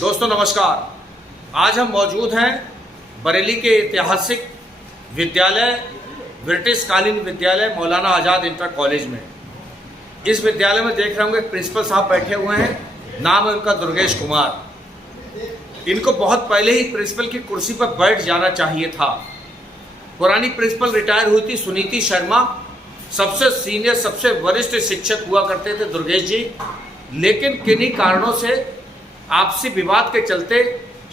दोस्तों नमस्कार। आज हम मौजूद हैं बरेली के ऐतिहासिक विद्यालय ब्रिटिश कालीन विद्यालय मौलाना आज़ाद इंटर कॉलेज में। इस विद्यालय में देख रहे होंगे प्रिंसिपल साहब बैठे हुए हैं, नाम है उनका दुर्गेश कुमार। इनको बहुत पहले ही प्रिंसिपल की कुर्सी पर बैठ जाना चाहिए था। पुरानी प्रिंसिपल रिटायर हुई थी सुनीति शर्मा, सबसे सीनियर सबसे वरिष्ठ शिक्षक हुआ करते थे दुर्गेश जी, लेकिन किन्हीं कारणों से आपसी विवाद के चलते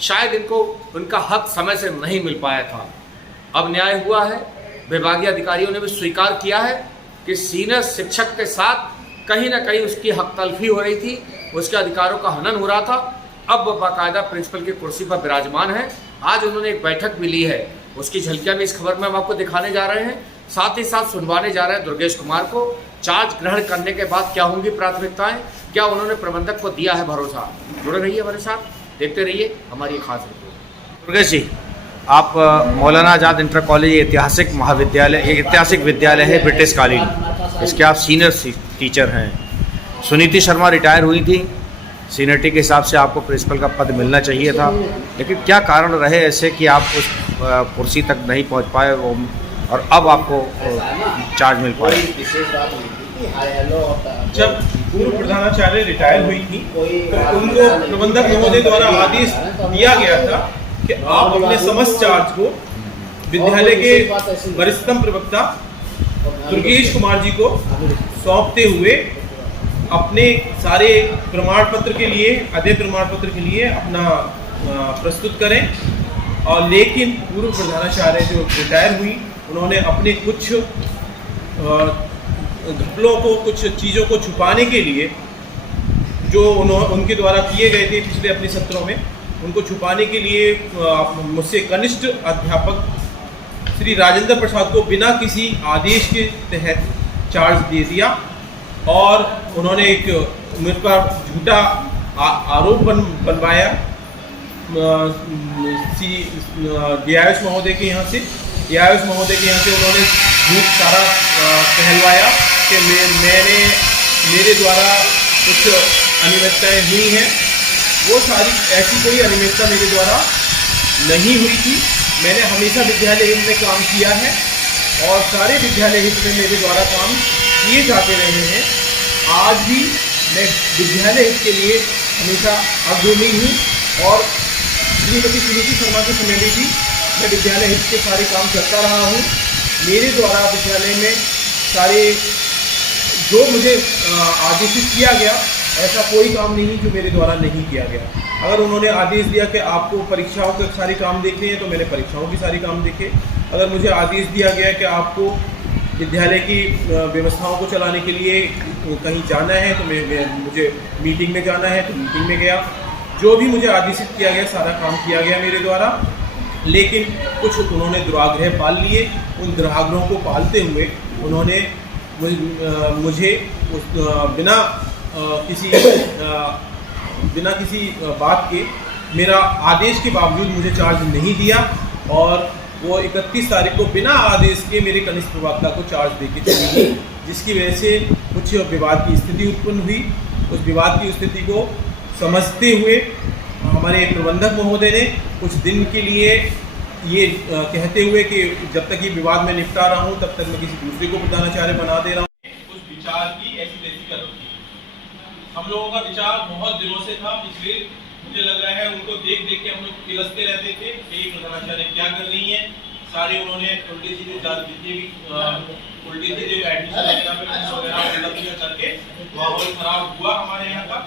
शायद इनको उनका हक समय से नहीं मिल पाया था। अब न्याय हुआ है, विभागीय अधिकारियों ने भी स्वीकार किया है कि सीनियर शिक्षक के साथ कहीं ना कहीं उसकी हक तलफी हो रही थी, उसके अधिकारों का हनन हो रहा था। अब वह बाकायदा प्रिंसिपल की कुर्सी पर विराजमान है। आज उन्होंने एक बैठक भी ली है, उसकी झलकियाँ भी इस खबर में हम आपको दिखाने जा रहे हैं। साथ ही साथ सुनवाने जा रहे हैं दुर्गेश कुमार को। चार्ज ग्रहण करने के बाद क्या होंगी प्राथमिकताएं, क्या उन्होंने प्रबंधक को दिया है भरोसा। जुड़े रहिए हमारे साथ, देखते रहिए हमारी खास रिपोर्ट। दुर्गेश जी, आप मौलाना आज़ाद इंटर कॉलेज ऐतिहासिक महाविद्यालय, एक ऐतिहासिक विद्यालय है ब्रिटिश कालीन, इसके आप सीनियर टीचर हैं। सुनीति शर्मा रिटायर हुई थी, सीनियरिटी के हिसाब से आपको प्रिंसिपल का पद मिलना चाहिए था, लेकिन क्या कारण रहे ऐसे कि आप उस कुर्सी तक नहीं पहुंच पाए और अब आपको चार्ज मिल पाए? जब पूर्व प्रधानाचार्य रिटायर हुई थी तो उनको प्रबंधक महोदय द्वारा आदेश दिया गया था कि आप अपने समस्त चार्ज को विद्यालय के वरिष्ठतम प्रवक्ता दुर्गेश कुमार जी को सौंपते हुए अपने सारे प्रमाण पत्र के लिए, अध्यय प्रमाण पत्र के लिए अपना प्रस्तुत करें। और लेकिन पूर्व प्रधानाचार्य जो रिटायर हुई, उन्होंने अपने कुछ घपलों को, कुछ चीज़ों को छुपाने के लिए जो उनके द्वारा किए गए थे पिछले अपने सत्रों में, उनको छुपाने के लिए मुझसे कनिष्ठ अध्यापक श्री राजेंद्र प्रसाद को बिना किसी आदेश के तहत चार्ज दे दिया और उन्होंने एक मेरे पर झूठा आरोप बनवाया DIS महोदय के यहाँ से। DIS महोदय के यहाँ से उन्होंने झूठ सारा कहलवाया कि मेरे द्वारा कुछ अनियमितताएं हुई हैं। वो सारी ऐसी कोई अनियमितता मेरे द्वारा नहीं हुई थी। मैंने हमेशा विद्यालय हित में काम किया है और सारे विद्यालय हित में मेरे द्वारा काम किए जाते रहे हैं। आज भी मैं विद्यालय हित के लिए हमेशा अग्रणी हूँ और श्रीमती सुनीति शर्मा के समय में भी मैं विद्यालय हित के सारे काम करता रहा हूँ। मेरे द्वारा विद्यालय में सारे जो मुझे आदेशित किया गया, ऐसा कोई काम नहीं जो मेरे द्वारा नहीं किया गया। अगर उन्होंने आदेश दिया कि आपको परीक्षाओं के सारे काम देखने हैं तो मैंने परीक्षाओं के सारे काम देखे। अगर मुझे आदेश दिया गया कि आपको विद्यालय की व्यवस्थाओं को चलाने के लिए कहीं जाना है तो मुझे मीटिंग में जाना है तो मीटिंग में गया। जो भी मुझे आदेशित किया गया सारा काम किया गया मेरे द्वारा। लेकिन कुछ उन्होंने दुराग्रह पाल लिए। उन दुराग्रहों को पालते हुए उन्होंने मुझे बिना किसी बात के, मेरा आदेश के बावजूद मुझे चार्ज नहीं दिया और वो 31 तारीख को बिना आदेश के मेरे कनिष्ठ प्रवक्ता को चार्ज देके चली गई, जिसकी वजह से कुछ विवाद की स्थिति उत्पन्न हुई। उस विवाद की स्थिति को समझते हुए हमारे प्रबंधक महोदय ने कुछ दिन के लिए ये कहते हुए कि जब तक ये विवाद में निपटा रहा हूँ तब तक मैं किसी दूसरे को प्रधानाचार्य बना दे रहा हूँ। उस विचार की ऐसी तैसी कर रही थी। हम लोगों का विचार बहुत दिनों से था, पिछले मुझे लग रहा है उनको देख देख के हम लोग तिरसते रहते थे कि ये प्रधानाचार्य क्या कर रही है। सारे उन्होंने उल्टी सीधे एडमिशन वगैरह करके माहौल खराब हुआ हमारे यहाँ का।